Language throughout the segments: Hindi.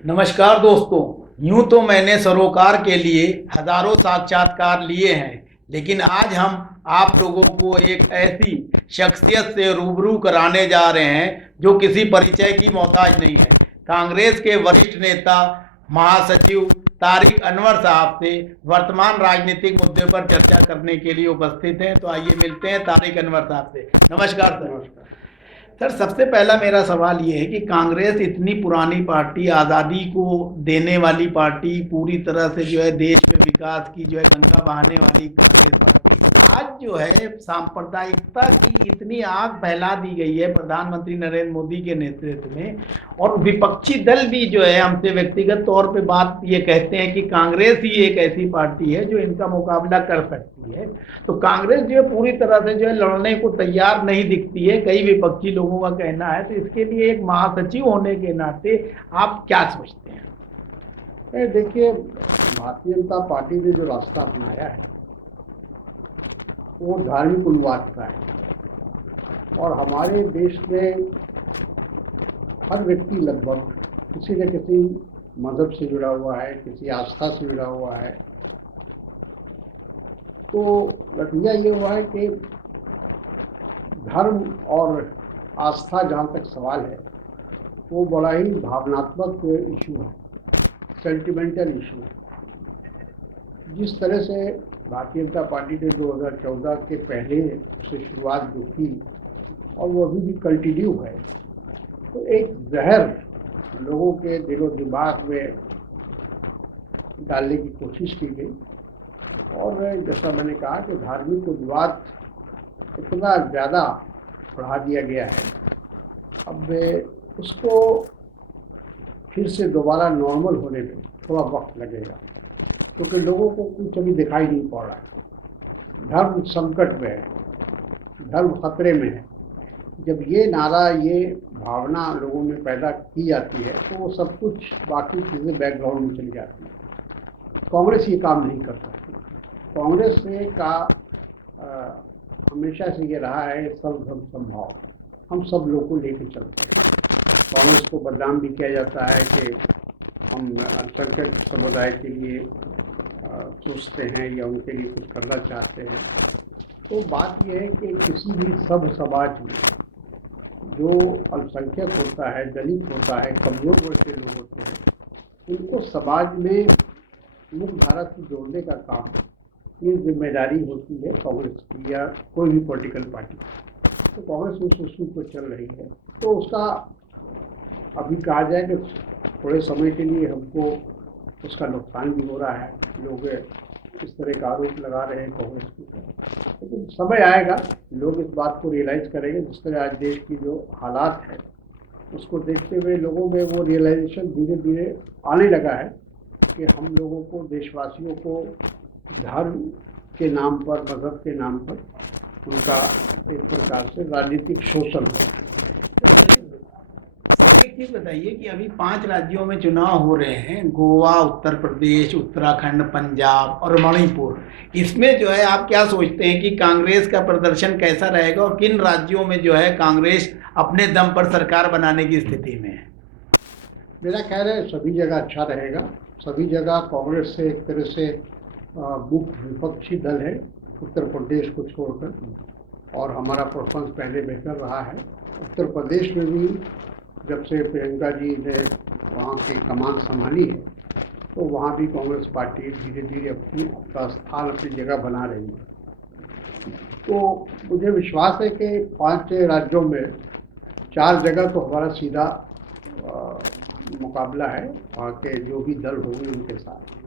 नमस्कार दोस्तों। यूं तो मैंने सरोकार के लिए हजारों साक्षात्कार लिए हैं, लेकिन आज हम आप लोगों को एक ऐसी शख्सियत से रूबरू कराने जा रहे हैं जो किसी परिचय की मोहताज नहीं है। कांग्रेस के वरिष्ठ नेता महासचिव तारिक अनवर साहब से वर्तमान राजनीतिक मुद्दे पर चर्चा करने के लिए उपस्थित हैं। तो आइए मिलते हैं तारिक अनवर साहब से। नमस्कार सर। नमस्कार। सर, सबसे पहला मेरा सवाल ये है कि कांग्रेस इतनी पुरानी पार्टी, आज़ादी को देने वाली पार्टी, पूरी तरह से जो है देश पे विकास की जो है गंगा बहाने वाली कांग्रेस पार्टी, आज जो है सांप्रदायिकता की इतनी आग फैला दी गई है प्रधानमंत्री नरेंद्र मोदी के नेतृत्व में। और विपक्षी दल भी जो है हमसे व्यक्तिगत तौर पे बात ये कहते हैं कि कांग्रेस ही एक ऐसी पार्टी है जो इनका मुकाबला कर सकती है। तो कांग्रेस जो है पूरी तरह से जो है लड़ने को तैयार नहीं दिखती है, कई विपक्षी लोगों का कहना है। तो इसके लिए एक महासचिव होने के नाते आप क्या सोचते हैं? देखिए, भारतीय जनता पार्टी ने जो रास्ता अपनाया है वो धार्मिक उन्माद का है। और हमारे देश में हर व्यक्ति लगभग किसी न किसी मजहब से जुड़ा हुआ है, किसी आस्था से जुड़ा हुआ है। तो नतीजा ये हुआ है कि धर्म और आस्था जहाँ तक सवाल है वो बड़ा ही भावनात्मक इशू है, सेंटिमेंटल इशू है। जिस तरह से भारतीय जनता पार्टी ने 2014 के पहले से शुरुआत जो की और वो अभी भी कंटिन्यू है, तो एक जहर लोगों के दिलो दिमाग में डालने की कोशिश की गई। और जैसा मैंने कहा कि धार्मिक उन्माद इतना ज़्यादा बढ़ा दिया गया है, अब उसको फिर से दोबारा नॉर्मल होने में थोड़ा वक्त लगेगा, क्योंकि लोगों को कुछ अभी दिखाई नहीं पड़ रहा है। धर्म संकट में है, धर्म खतरे में है। जब ये नारा, ये भावना लोगों में पैदा की जाती है तो वो सब कुछ बाकी चीज़ें बैकग्राउंड में चली जाती हैं। कांग्रेस ये काम नहीं कर सकती। कांग्रेस से का हमेशा से ये रहा है सब धर्म समभाव, हम सब लोग को लेकर चलते हैं। कांग्रेस को बदनाम भी किया जाता है कि हम अल्पसंख्यक समुदाय के लिए सोचते हैं या उनके लिए कुछ करना चाहते हैं। तो बात यह है कि किसी भी सब समाज में जो अल्पसंख्यक होता है, दलित होता है, कमजोर वर्ग के लोग होते हैं, उनको समाज में मुख्य धारा से जोड़ने का काम, ये जिम्मेदारी होती है कांग्रेस की या कोई भी पॉलिटिकल पार्टी। तो कांग्रेस उस उसूल पर चल रही है। तो उसका अभी कहा जाए कि थोड़े समय के लिए हमको उसका नुकसान भी हो रहा है। लोग इस तरह का आरोप लगा रहे हैं कांग्रेस के ऊपर, लेकिन समय आएगा, लोग इस बात को रियलाइज़ करेंगे। जिस तरह आज देश की जो हालात है उसको देखते हुए लोगों में वो रियलाइजेशन धीरे धीरे आने लगा है कि हम लोगों को, देशवासियों को धर्म के नाम पर, मजहब के नाम पर उनका एक प्रकार से राजनीतिक शोषण हो रहा है। सर, एक चीज बताइए कि अभी 5 राज्यों में चुनाव हो रहे हैं, गोवा, उत्तर प्रदेश, उत्तराखंड, पंजाब और मणिपुर। इसमें जो है आप क्या सोचते हैं कि कांग्रेस का प्रदर्शन कैसा रहेगा और किन राज्यों में जो है कांग्रेस अपने दम पर सरकार बनाने की स्थिति में है? मेरा ख्याल है सभी जगह अच्छा रहेगा। सभी जगह कांग्रेस से एक तरह से मुख्य विपक्षी दल है, उत्तर प्रदेश को छोड़कर, और हमारा परफॉर्मेंस पहले बेहतर रहा है। उत्तर प्रदेश में भी जब से प्रियंका जी ने वहाँ की कमान संभाली है तो वहाँ भी कांग्रेस पार्टी धीरे धीरे अपना स्थान, अपनी जगह बना रही है। तो मुझे विश्वास है कि 5 राज्यों में 4 जगह तो हमारा सीधा मुकाबला है वहाँ के जो भी दल होंगे उनके साथ।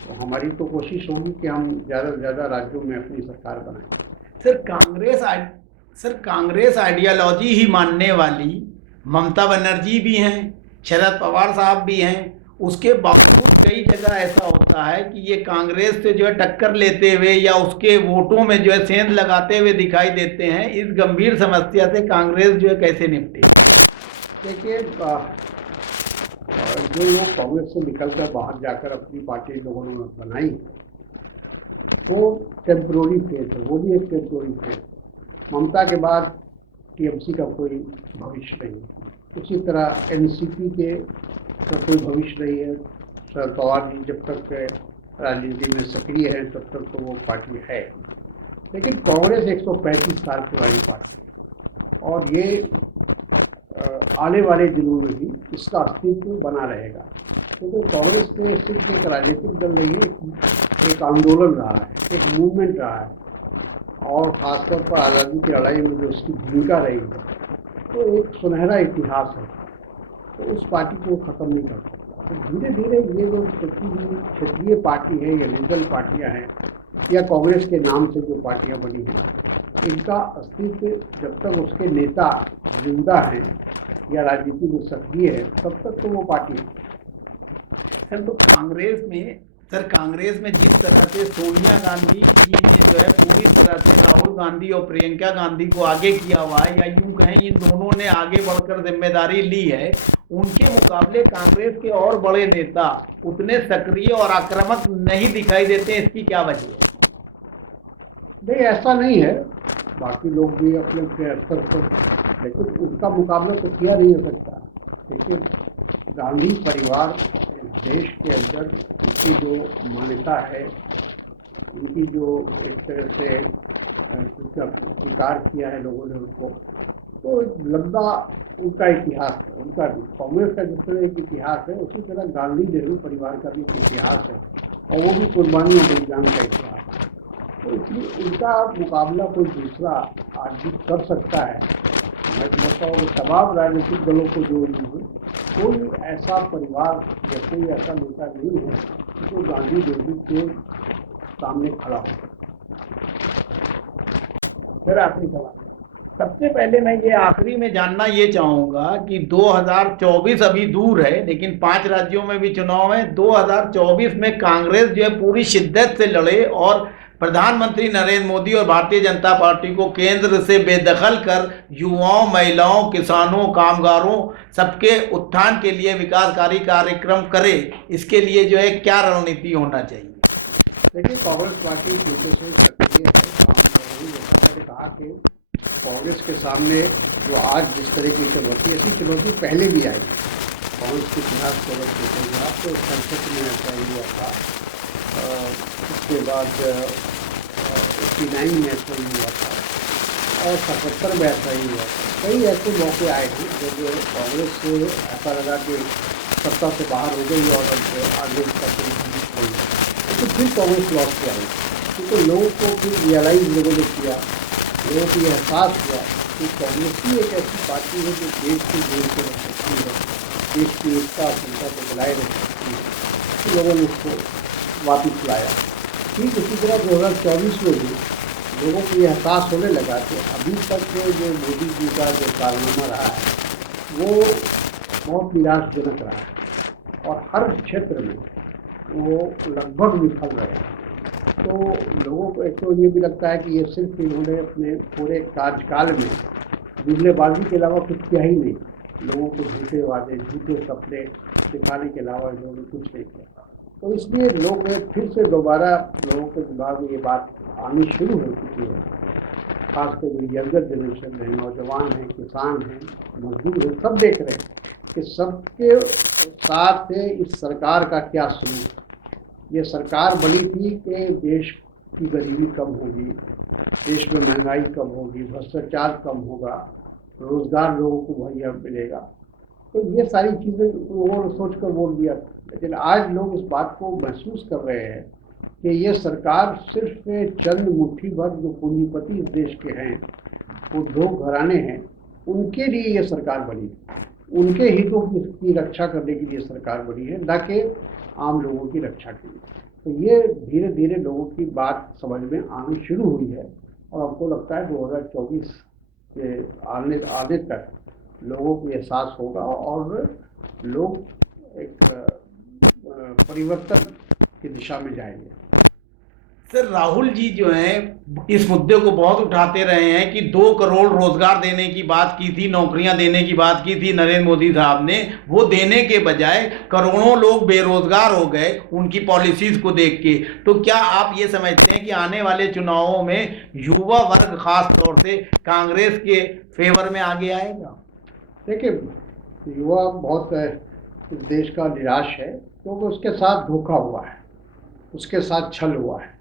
तो हमारी तो कोशिश होगी कि हम ज़्यादा से ज़्यादा राज्यों में अपनी सरकार बनाएं। सर, कांग्रेस आइडियोलॉजी ही मानने वाली ममता बनर्जी भी हैं, शरद पवार साहब भी हैं। उसके बावजूद कई जगह ऐसा होता है कि ये कांग्रेस से जो है टक्कर लेते हुए या उसके वोटों में जो है सेंध लगाते हुए दिखाई देते हैं। इस गंभीर समस्या से कांग्रेस जो है कैसे निपटे? देखिए, जो लोग कांग्रेस से निकलकर बाहर जाकर अपनी पार्टी लोगों ने बनाई वो टेम्प्रोरी फेज है, वो भी एक टेम्प्रोरी फेज। ममता के बाद टीएमसी का कोई भविष्य नहीं। उसी तरह एनसीपी के का कोई भविष्य नहीं है। शरद पवार जी जब तक राजनीति में सक्रिय है तब तक तो वो पार्टी है, लेकिन कांग्रेस 135 साल पुरानी पार्टी है और ये आने वाले दिनों में भी इसका अस्तित्व बना रहेगा, क्योंकि कांग्रेस में सिर्फ एक राजनीतिक दल नहीं है, एक आंदोलन रहा है, एक मूवमेंट रहा है, और ख़ासतौर पर आज़ादी की लड़ाई में जो उसकी भूमिका रही है, तो एक सुनहरा इतिहास है। तो उस पार्टी को ख़त्म नहीं कर सकता। तो धीरे धीरे ये जो क्षेत्रीय पार्टी है या रीजनल पार्टियां हैं या कांग्रेस के नाम से जो पार्टियां बनी हैं, इनका अस्तित्व जब तक उसके नेता जिंदा हैं या राजनीति में सक्रिय है तब तक तो वो पार्टी है। सर तो कांग्रेस में जिस तरह से सोनिया गांधी जी ने जो है पूरी तरह से राहुल गांधी और प्रियंका गांधी को आगे किया हुआ है, या यूं कहें इन दोनों ने आगे बढ़कर जिम्मेदारी ली है, उनके मुकाबले कांग्रेस के और बड़े नेता उतने सक्रिय और आक्रामक नहीं दिखाई देते। इसकी क्या वजह है? नहीं, ऐसा नहीं है, बाकी लोग भी अपने अपने स्तर पर, लेकिन उनका मुकाबला तो किया नहीं जा सकता। देखिए, गांधी परिवार इस देश के अंदर उनकी जो मान्यता है, उनकी जो एक तरह से स्वीकार किया है लोगों ने उनको, तो लंबा उनका इतिहास है। उनका कांग्रेस का जिस तरह एक इतिहास है, उसी तरह गांधी नेहरू परिवार का भी एक इतिहास है, और वो भी कुर्बानी और बलिदान का इतिहास है। तो इसलिए उनका मुकाबला कोई दूसरा आज भी कर सकता है। मैं समझता हूँ कि तमाम राजनीतिक दलों को जोड़ने में कोई ऐसा परिवार या कोई ऐसा नेता नहीं है जो गांधी नेहरू के सामने खड़ा हो। फिर आखिरी सवाल, सबसे पहले मैं ये आखिरी में जानना ये चाहूंगा कि 2024 अभी दूर है, लेकिन 5 राज्यों में भी चुनाव है। 2024 में कांग्रेस जो है पूरी शिद्दत से लड़े और प्रधानमंत्री नरेंद्र मोदी और भारतीय जनता पार्टी को केंद्र से बेदखल कर युवाओं, महिलाओं, किसानों, कामगारों सबके उत्थान के लिए विकासकारी कार्यक्रम करे। इसके लिए जो है क्या रणनीति होना चाहिए? देखिए, कांग्रेस पार्टी शुरू से सक्रिय है, काम कर रही है। जैसा मैंने कहा कि कांग्रेस के सामने जो आज जिस तरह की चुनौती, ऐसी चुनौती पहले भी आई। कांग्रेस के इतिहास को अगर देखेंगे आप तो संसद में ऐसा ही हुआ था, उसके बाद 89 में ऐसा ही हुआ था, और 77 में ऐसा ही हुआ था। कई ऐसे मौके आए हैं जब कांग्रेस से ऐसा लगा कि सत्ता से बाहर हो गई और अब आगे इसका कोई हिम्मत नहीं है, लेकिन फिर कांग्रेस लौट के आई, क्योंकि लोगों को फिर रियलाइज लोगों ने किया, लोगों को ये एहसास हुआ कि कांग्रेस ही एक ऐसी पार्टी है जो देश की देश को रख सकती है, देश की एकता अखंडता को बनाए रख सकती है। तो लोगों ने उसको वापिस लाया। ठीक इसी तरह 2024 में भी लोगों को ये एहसास होने लगा कि अभी तक जो मोदी जी का जो कारनामा रहा है वो बहुत निराशजनक रहा है, और हर क्षेत्र में वो लगभग विफल रहे हैं। तो लोगों को एक तो ये भी लगता है कि ये सिर्फ इन्होंने अपने पूरे कार्यकाल में जुमलेबाजी के अलावा कुछ किया ही नहीं, लोगों को झूठे वादे, झूठे सपने दिखाने के अलावा इन्होंने कुछ नहीं किया। तो इसलिए लोग फिर से दोबारा लोगों के दिमाग में ये बात आनी शुरू हो चुकी है, खासकर जो यंगर जनरेशन है, नौजवान हैं, किसान हैं, मजदूर हैं, सब देख रहे हैं कि सबके साथ इस सरकार का क्या सलूक। ये सरकार बनी थी कि देश की गरीबी कम होगी, देश में महंगाई कम होगी, भ्रष्टाचार कम होगा, रोजगार लोगों को मुहैया मिलेगा। तो ये सारी चीज़ें लोगों ने सोच कर वोट दिया। लेकिन आज लोग इस बात को महसूस कर रहे हैं कि ये सरकार सिर्फ चंद मुट्ठी भर जो पूंजीपति इस देश के हैं, वो 2 घराने हैं, उनके लिए ये सरकार बनी, उनके हितों की रक्षा करने के लिए सरकार बनी है, न कि आम लोगों की रक्षा के लिए। तो ये धीरे धीरे लोगों की बात समझ में आनी शुरू हुई है, और हमको लगता है 2024 के आने तक लोगों को एहसास होगा और लोग एक परिवर्तन की दिशा में जाएंगे। सर राहुल जी जो हैं इस मुद्दे को बहुत उठाते रहे हैं कि 2 करोड़ रोजगार देने की बात की थी, नौकरियां देने की बात की थी नरेंद्र मोदी साहब ने, वो देने के बजाय करोड़ों लोग बेरोजगार हो गए उनकी पॉलिसीज को देख के। तो क्या आप ये समझते हैं कि आने वाले चुनावों में युवा वर्ग खास तौर से कांग्रेस के फेवर में आगे आएगा? देखिए, युवा बहुत इस देश का निराश है, क्योंकि उसके साथ धोखा हुआ है, उसके साथ छल हुआ है।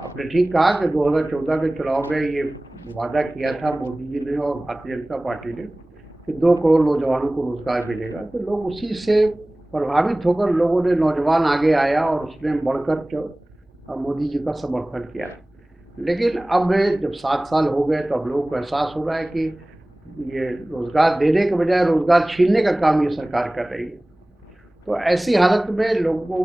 आपने ठीक कहा कि 2014 के चुनाव में ये वादा किया था मोदी जी ने और भारतीय जनता पार्टी ने कि 2 करोड़ नौजवानों को रोजगार मिलेगा, तो लोग उसी से प्रभावित होकर लोगों ने, नौजवान आगे आया और उसने बढ़कर मोदी जी का समर्थन किया। लेकिन अब जब 7 साल हो गए तो अब लोगों को एहसास हो रहा है कि ये रोजगार देने के बजाय रोजगार छीनने का काम ये सरकार कर रही है। तो ऐसी हालत में लोगों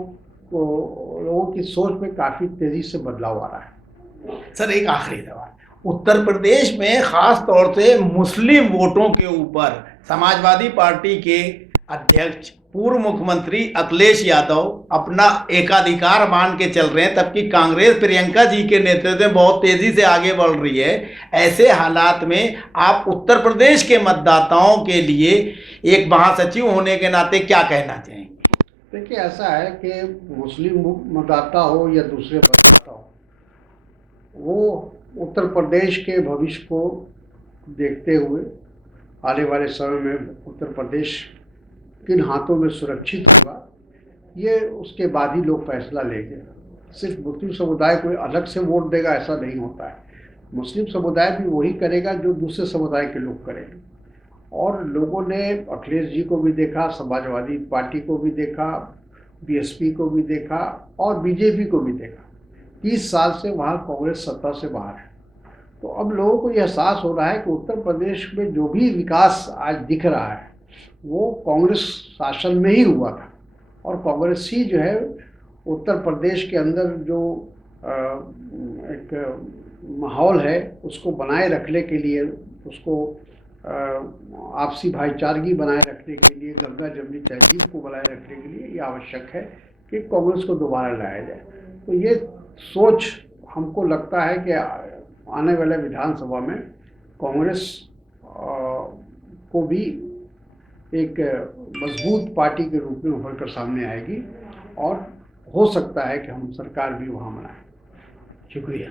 की सोच में काफी तेजी से बदलाव आ रहा है। सर एक आखिरी सवाल, उत्तर प्रदेश में खास तौर से मुस्लिम वोटों के ऊपर समाजवादी पार्टी के अध्यक्ष पूर्व मुख्यमंत्री अखिलेश यादव अपना एकाधिकार मान के चल रहे हैं, तबकि कांग्रेस प्रियंका जी के नेतृत्व में बहुत तेजी से आगे बढ़ रही है। ऐसे हालात में आप उत्तर प्रदेश के मतदाताओं के लिए एक महासचिव होने के नाते क्या कहना चाहेंगे? देखिए, ऐसा है कि मुस्लिम मतदाता हो या दूसरे मतदाता हो, वो उत्तर प्रदेश के भविष्य को देखते हुए आने वाले समय में उत्तर प्रदेश किन हाथों में सुरक्षित होगा, ये उसके बाद ही लोग फैसला लेंगे। सिर्फ मुस्लिम समुदाय कोई अलग से वोट देगा ऐसा नहीं होता है। मुस्लिम समुदाय भी वही करेगा जो दूसरे समुदाय के लोग करेंगे। और लोगों ने अखिलेश जी को भी देखा, समाजवादी पार्टी को भी देखा, बीएसपी को भी देखा और बीजेपी को भी देखा। 30 साल से वहाँ कांग्रेस सत्ता से बाहर है। तो अब लोगों को यह एहसास हो रहा है कि उत्तर प्रदेश में जो भी विकास आज दिख रहा है वो कांग्रेस शासन में ही हुआ था, और कांग्रेस ही जो है उत्तर प्रदेश के अंदर जो एक माहौल है उसको बनाए रखने के लिए, उसको आपसी भाईचारगी बनाए रखने के लिए, गंगा जमनी तहजीब को बनाए रखने के लिए ये आवश्यक है कि कांग्रेस को दोबारा लाया जाए। तो ये सोच हमको लगता है कि आने वाले विधानसभा में कांग्रेस को भी एक मजबूत पार्टी के रूप में उभर कर सामने आएगी, और हो सकता है कि हम सरकार भी वहाँ बनाएं। शुक्रिया।